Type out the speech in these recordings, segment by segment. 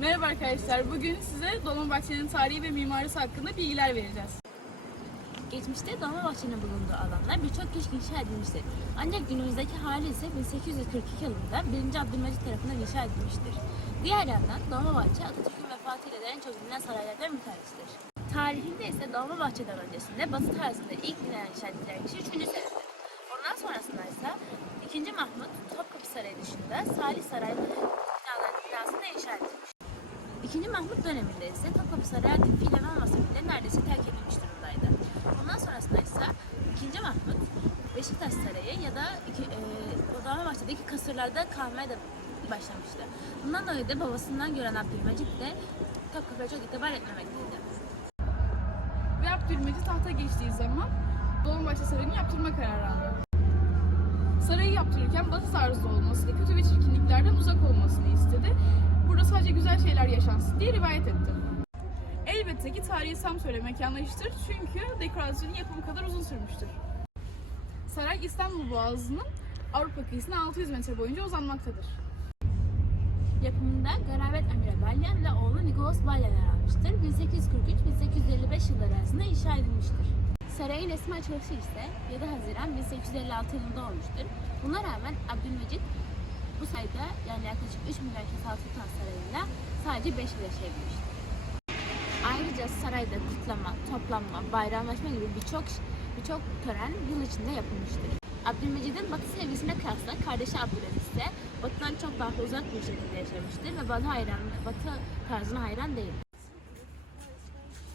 Merhaba arkadaşlar. Bugün size Dolmabahçe'nin tarihi ve mimarisi hakkında bilgiler vereceğiz. Geçmişte Dolmabahçe'nin bulunduğu alanlar birçok kez inşa edilmiştir. Ancak günümüzdeki hali ise 1842 yılında 1. Abdülmecit tarafından inşa edilmiştir. Diğer yandan Dolmabahçe Atatürk'ün vefatıyla da en çok bilinen saraylardan bir tanesidir. Tarihinde ise Dolmabahçe'den öncesinde Batı tarzında ilk bina inşa edilen kişi 3. Selim'dir. Ondan sonrasında ise 2. Mahmut Topkapı Sarayı dışında Salih Saray 2. Mahmut döneminde ise Topkapı Sarayı fiilen olmasa bile neredeyse terk edilmiş durumdaydı. Bundan sonrasında ise 2. Mahmut Beşiktaş Sarayı ya da iki, e, Odamabahçe'deki kasırlarda kalmaya da başlamıştı. Bundan dolayı da babasından gören Abdülmecit de Topkapı'ya çok itibar etmemekteydi. Ve Abdülmecit tahta geçtiği zaman Dolmabahçe Sarayı'nı yaptırma kararı aldı. Sarayı yaptırırken batı tarzı olmasını, kötü ve çirkinliklerden uzak olmasını istedi Burada sadece güzel şeyler yaşansın diye rivayet etti. Elbette ki tarihi Samsun'la mekanlaştır çünkü dekorasyonun yapımı kadar uzun sürmüştür. Saray İstanbul Boğazı'nın Avrupa kıyısına 600 metre boyunca uzanmaktadır. Yapımında Garabet Emre Balyan ve oğlu Nikolaus Balyan yer almıştır. 1843-1855 yılları arasında inşa edilmiştir. Sarayın resmi açılışı ise 7 Haziran 1856 yılında olmuştur. Buna rağmen Abdülmecit bu sayıda yani yaklaşık 3 milyon Kefal Sultan Sarayı'yla sadece 5 yıl yaşayabilmiştir. Ayrıca sarayda kutlama, toplanma, bayramlaşma gibi birçok birçok tören yıl içinde yapılmıştır. Abdülmecid'in batı seviyesine kıyasla kardeşi Abdülaziz ise batıdan çok daha uzak bir şekilde yaşamıştır ve batı, hayran, batı tarzına hayran değil.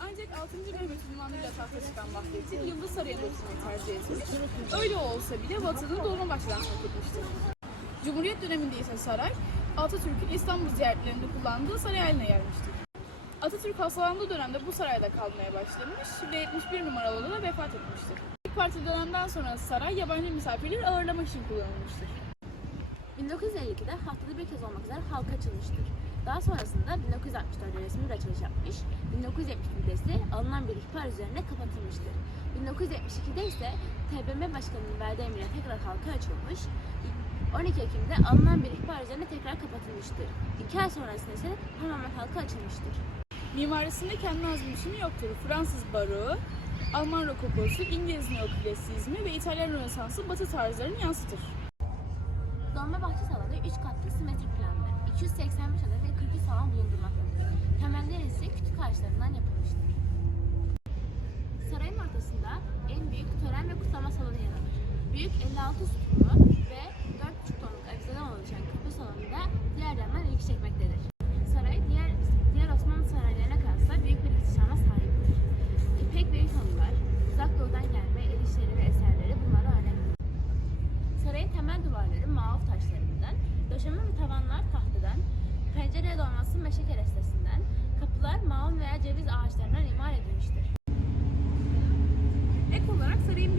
Ancak 6. Mehmet ünvanıyla tahta çıkan Vahdettin Yıldız Sarayı'na oturmayı tercih etmiş. Öyle olsa bile Batı'nın Dolmabahçe'den terk etmiştir. Cumhuriyet döneminde ise saray, Atatürk'ün İstanbul ziyaretlerinde kullandığı saray haline gelmiştir. Atatürk hastalandığı dönemde bu sarayda kalmaya başlamış ve 71 numaralı odada vefat etmiştir. İlk Parti dönemden sonra saray yabancı misafirleri ağırlamak için kullanılmıştır. 1952'de haftada bir kez olmak üzere halka açılmıştır. Daha sonrasında 1964'de resmi bir açılış yapmış, 1971'de ise alınan bir ihbar üzerine kapatılmıştır. 1972'de ise TBMM Başkanı'nın verdiği emriyle tekrar halka açılmış, 12 Ekim'de alınan bir ihbar üzerine tekrar kapatılmıştır. İki ay sonrasında ise tamamen halka açılmıştır. Mimarisinde kendi az bir biçimi yoktur. Fransız baroğu, Alman rokokosu, İngiliz neoklasizmi ve İtalyan rönesansı batı tarzlarını yansıtır. Dolmabahçe salonu 3 katlı simetrik planlı, 285 oda ve 43 salon bulundurmaktadır. Temelleri ise kütük ağaçlarından yapılmıştır. Sarayın ortasında en büyük tören ve kutlama salonu yer alır. Büyük 56 sütunlu salonunda diğer yandan ilgi çekmektedir. Saray diğer diğer Osmanlı saraylarına kıyasla büyük bir ihtişama sahiptir. İpek ve tonlar, uzak doğudan gelme el işleri ve eserleri bunlara örnektir. Sarayın temel duvarları mavi taşlarından, döşeme ve tavanlar tahtadan, pencereye dolması meşe kerestesinden, kapılar maun veya ceviz ağaçlarından imar edilmiştir. Ek olarak sarayın